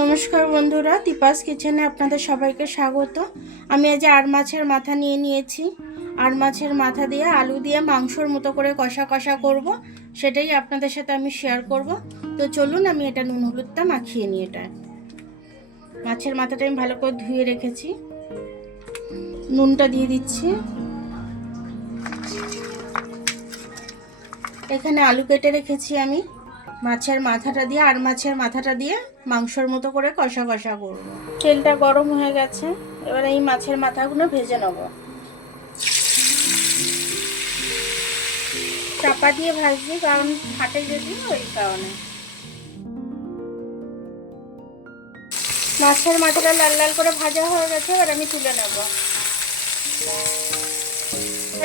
নমস্কার বন্ধুরা, দীপাস কিচেনে আপনাদের সবাইকে স্বাগত। আমি আজ আর মাছের মাথা নিয়ে নিয়েছি। আর মাছের মাথা দিয়ে আলু দিয়ে মাংসর মতো করে কষা কষা করব, সেটাই আপনাদের সাথে আমি শেয়ার করব। তো চলুন, আমি এটা নুন হলুদটা মাখিয়ে নিই। এটা মাছের মাথাটা আমি ভালো করে ধুয়ে রেখেছি, নুনটা দিয়ে দিচ্ছি। এখানে আলু কেটে রেখেছি আমি। মাছের মাথাটা দিয়ে আর মাছের মাথাটা দিয়ে মাংসর মতো করে কষা কষা করব। তেলটা গরম হয়ে গেছে, এবার এই মাছের মাথাগুলো ভেজে নেব। চাপা দিয়ে ভাজছি, কারণ ফাটে যদি, ওই কারণে। মাছের মাথাটা লাল লাল করে ভাজা হয়ে গেছে, এবার আমি তুলে নেব।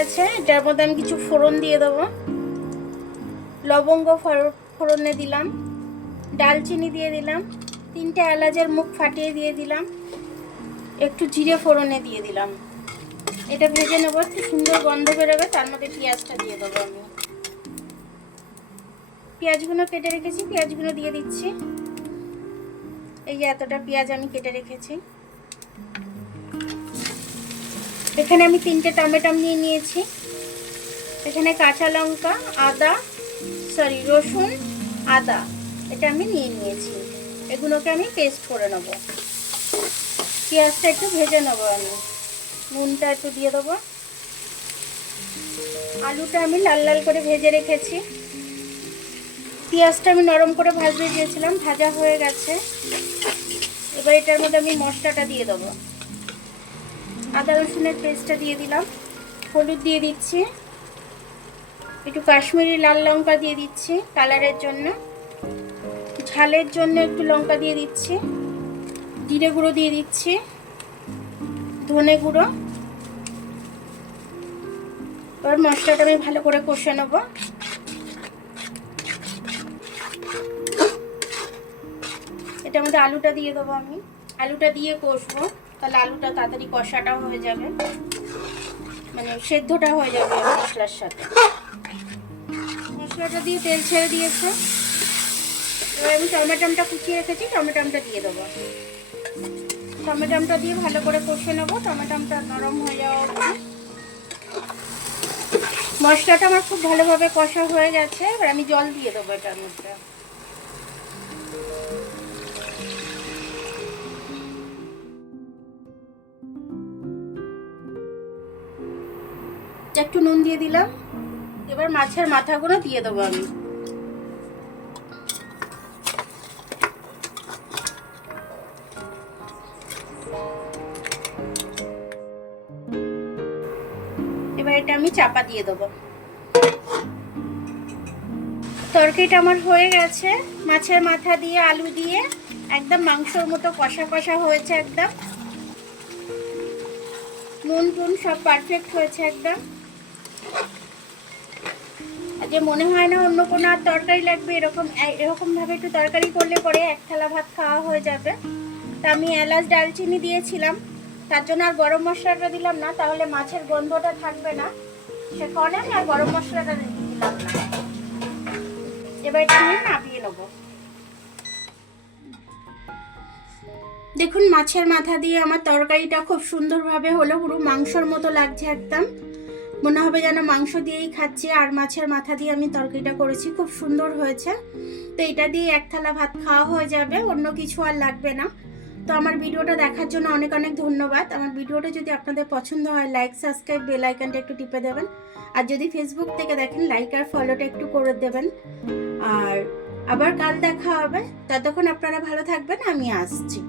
আচ্ছা, এটার মধ্যে আমি কিছু ফোড়ন দিয়ে দেবো। লবঙ্গ ফোড়নে দিলাম, ডালচিনি দিয়ে দিলাম, 3টে এলাচের মুখ ফাটিয়ে দিয়ে দিলাম, একটু জিরে ফোড়নে দিয়ে দিলাম। এটা ভেজে নেব, একটু সুন্দর গন্ধ বেরোবে। তার মধ্যে পেঁয়াজটা দিয়ে দেবো আমি। পেঁয়াজগুলো কেটে রেখেছি, পেঁয়াজগুলো দিয়ে দিচ্ছি। এই যে এতটা পেঁয়াজ আমি কেটে রেখেছি। এখানে আমি 3টে টমেটো নিয়ে নিয়েছি। এখানে কাঁচা লঙ্কা, রসুন, আদা এটা আমি নিয়ে নিয়েছি। এগুলোকে আমি পেস্ট করে নেব। পেঁয়াজটা একটু ভেজে নেবো আমি। নুনটা একটু দিয়ে দেবো। আলুটা আমি লাল লাল করে ভেজে রেখেছি। পেঁয়াজটা আমি নরম করে ভাজতে দিয়েছিলাম, ভাজা হয়ে গেছে। এবার এটার মধ্যে আমি মশলাটা দিয়ে দেবো। আদা রসুনের পেস্টটা দিয়ে দিলাম, হলুদ দিয়ে দিচ্ছি, একটু কাশ্মীরি লাল লঙ্কা দিয়ে দিচ্ছি কালারের জন্য, ঝালের জন্য একটু লঙ্কা দিয়ে দিচ্ছি, জিরে গুঁড়ো দিয়ে দিচ্ছি, ধনে গুঁড়ো। এবার মশলাটা আমি ভালো করে কষে নেব। এটার মধ্যে আলুটা দিয়ে দেবো আমি। আলুটা দিয়ে কষবো, তাহলে আলুটা তাড়াতাড়ি কষাটাও হয়ে যাবে, মানে সেদ্ধটা হয়ে যাবে মশলার সাথে। মশলাটা দিয়ে তেল ছেড়ে দিয়েছে। এবার আমি টমেটোটা কুচিয়ে রেখেছি, টমেটোটা দিয়ে দেবো। টমেটোটা দিয়ে ভালো করে কষে নেবো। টমেটোটা নরম হয়ে যাওয়া অবধি। মশলাটা আমার খুব ভালোভাবে কষা হয়ে গেছে। এবার আমি জল দিয়ে দেবো এটার মধ্যে। একটু নুন দিয়ে দিলাম। এবার মাছের মাথাগুলো দিয়ে দেবো আমি। এবার এটা আমি চাপা দিয়ে দেবো। তরকারিটা আমার হয়ে গেছে। মাছের মাথা দিয়ে আলু দিয়ে একদম মাংসর মতো কষা কষা হয়েছে। একদম নুন টুন সব পারফেক্ট হয়েছে একদম। যে মনে হয় না অন্য কোনো আর তরকারি লাগবে, এরকম ভাবে একটু তরকারি করলে পরে এক থালা ভাত খাওয়া হয়ে যাবে। তা আমি এলাচ ডালচিনি দিয়েছিলাম, তার জন্য আর গরম মশলাটা দিলাম না, তাহলে মাছের গন্ধটা থাকবে না, সে কারণে আমি আর গরম মশলাটা দিলাম না। এবার এটা আমি নামিয়ে নেবো। দেখুন, মাছের মাথা দিয়ে আমার তরকারিটা খুব সুন্দরভাবে হলো, পুরো মাংসর মতো লাগছে একদম। মনে হবে যেন মাংস দিয়েই খাচ্ছি। আর মাছের মাথা দিয়ে আমি তরকারিটা করেছি, খুব সুন্দর হয়েছে। তো এটা দিয়ে এক থালা ভাত খাওয়া হয়ে যাবে, অন্য কিছু আর লাগবে না। তো আমার ভিডিওটা দেখার জন্য অনেক অনেক ধন্যবাদ। আমার ভিডিওটা যদি আপনাদের পছন্দ হয়, লাইক, সাবস্ক্রাইব, বেল আইকনটা একটু টিপে দেবেন। আর যদি ফেসবুক থেকে দেখেন, লাইক আর ফলোটা একটু করে দেবেন। আর আবার কাল দেখা হবে, ততক্ষণ আপনারা ভালো থাকবেন। আমি আসছি।